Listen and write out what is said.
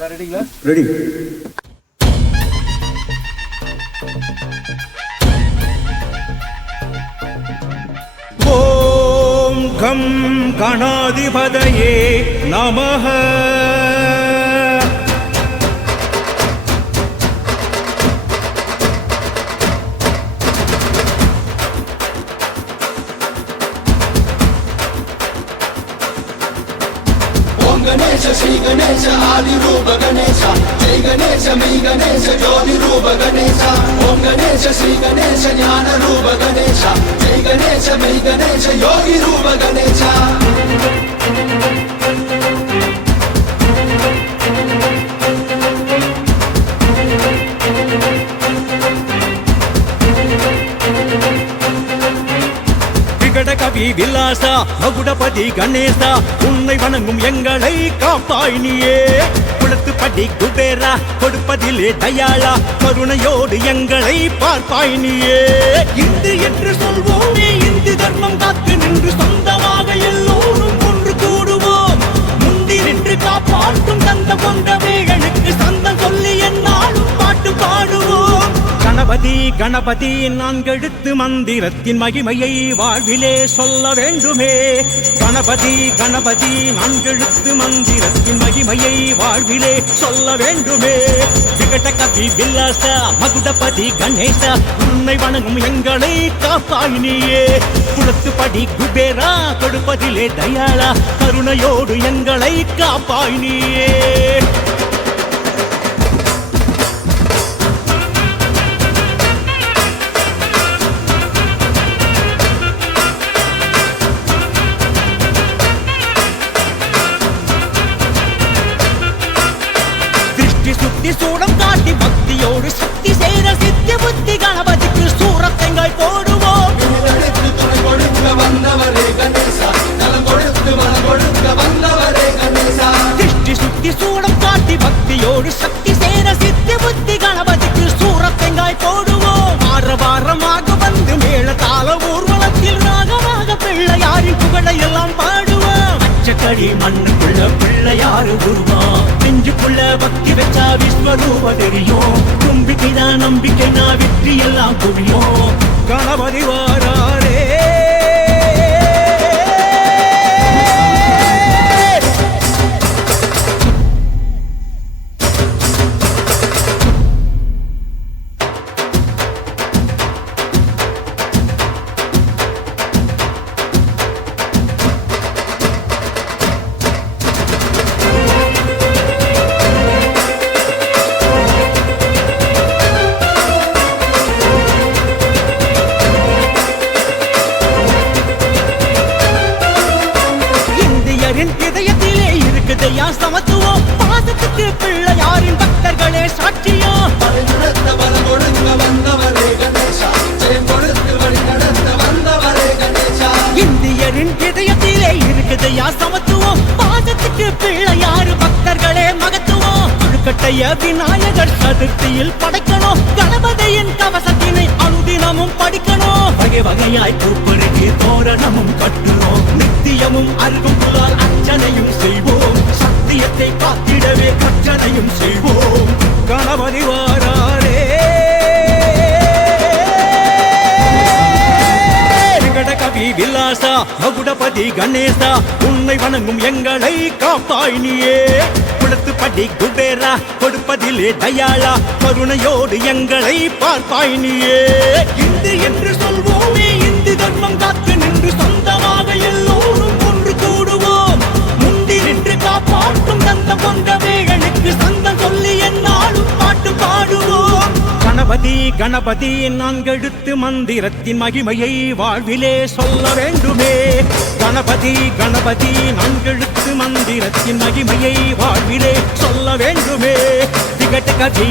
ரெடிங்களா? Ready. ஓம் come கணாதிபதயே நமஹ. गणेश श्री गणेश आदि रूप गणेश जय गणेश मी गणेश ज्योति रूप गणेश ओम गणेश श्री गणेश ज्ञान रूप गणेश जय गणेश मी गणेश योगी रूप गणेश கவி விலாசா மகுடபதி கணேசா உன்னை வணங்கும் எங்களை காப்பாய் நீயே. குளத்துப்படி குபேரா கொடுப்பதிலே தயாளா கருணையோடு எங்களை பார்ப்பாய் நீயே. இந்து என்று சொல்வோமே இந்து தர்மம் காத்து நின்று சொந்தமாக எல்லோரும் ஒன்று கூடுவோம். முந்தி நின்று காப்பாற்றும் தந்த கொண்ட வேகனுக்கு சந்தம் சொல்லி என்னாலும் பாட்டு பாடுவோம். கணபதி கணபதி நான்கெழுத்து மந்திரத்தின் மகிமையை வாழ்விலே சொல்ல வேண்டுமே. கணபதி கணபதி நான்கெழுத்து மந்திரத்தின் மகிமையை வாழ்விலே சொல்ல வேண்டுமே. விகட கவி வில்லாச மகுடபதி கணேச உன்னை வணங்கும் எங்களை காப்பாய் நீயே. குளத்துப்படி குபேரா கொடுப்பதிலே தயாளா கருணையோடு எங்களை காப்பாய் நீயே. சுத்தி சூடம் காட்டி பக்தியோடு சக்தி சேர சித்தி புத்தி கணபதிக்கு சூரத்தெங்காய் போடுவோம். திருஷ்டி சுத்தி சூடம் காட்டி பக்தியோடு சக்தி சேர சித்தி புத்தி கணபதிக்கு சூரத்தெங்காய் போடுவோம். வார வாரமாக வந்து மேல தாள ஊர்வலத்தில் ராகமாக பிள்ளையாரின் புகழை எல்லாம் பாடுவோம். அச்சக்கடி மண்ணுக்குள்ள பிள்ளையாறு உருவம் நெஞ்சுக்குள்ள பக்தி வச்சா விஸ்வரூப தெரியும். தும்பிக்கைதான் நம்பிக்கை நான் வெற்றி எல்லாம் புரியும். கணபதி வாராரே இதயத்திலே இருக்குதையா சமத்துவம். பாசத்துக்கு பிள்ளையாரின் பக்தர்களே சாட்சியம். இந்தியரின் இதயத்திலே இருக்குதையா சமத்துவம். பாசத்துக்கு பிள்ளையாரு பக்தர்களே மகத்துவம். கொழுக்கட்டைய விநாயகர் சதுர்த்தியில் படைக்கணும். கணபதியின் கவசத்தினை அனுதினமும் படிக்கணும். வகை வகையாய் பூப்பருக்கு தோரணமும் கட்டுறோம். நித்தியமும் அருகும் புலால் அர்ச்சனையும் செய்வோம். சத்தியத்தை காத்திடவே கற்றனையும் செய்வோம். கணபதி வாராரே கவி விலாசா மகுடபதி கணேசா உன்னை வணங்கும் எங்களை காப்பாய் நீயே. குளத்துப்படி குபேரா கொடுப்பதிலே தயாளா கருணையோடு எங்களை பார்ப்பாய் நீயே. இந்து என்று சொல்வோமே இந்து தர்மம் காத்து நின்று சொந்தமாக எல்லோரும் ஒன்று கூடுவோம். முந்தி நின்று காப்பாற்றும் தந்த கொண்ட வேகனுக்கு சந்தம் சொல்லி என்னாலும் பாட்டு பாடுவோம். கணபதி கணபதி நான்கெழுத்து மந்திரத்தின் மகிமையை வாழ்விலே சொல்ல வேண்டுமே. கணபதி கணபதி நான்கெழுத்து மந்திரத்தின் மகிமையை வாழ்விலே சொல்ல வேண்டுமே. விகட கவி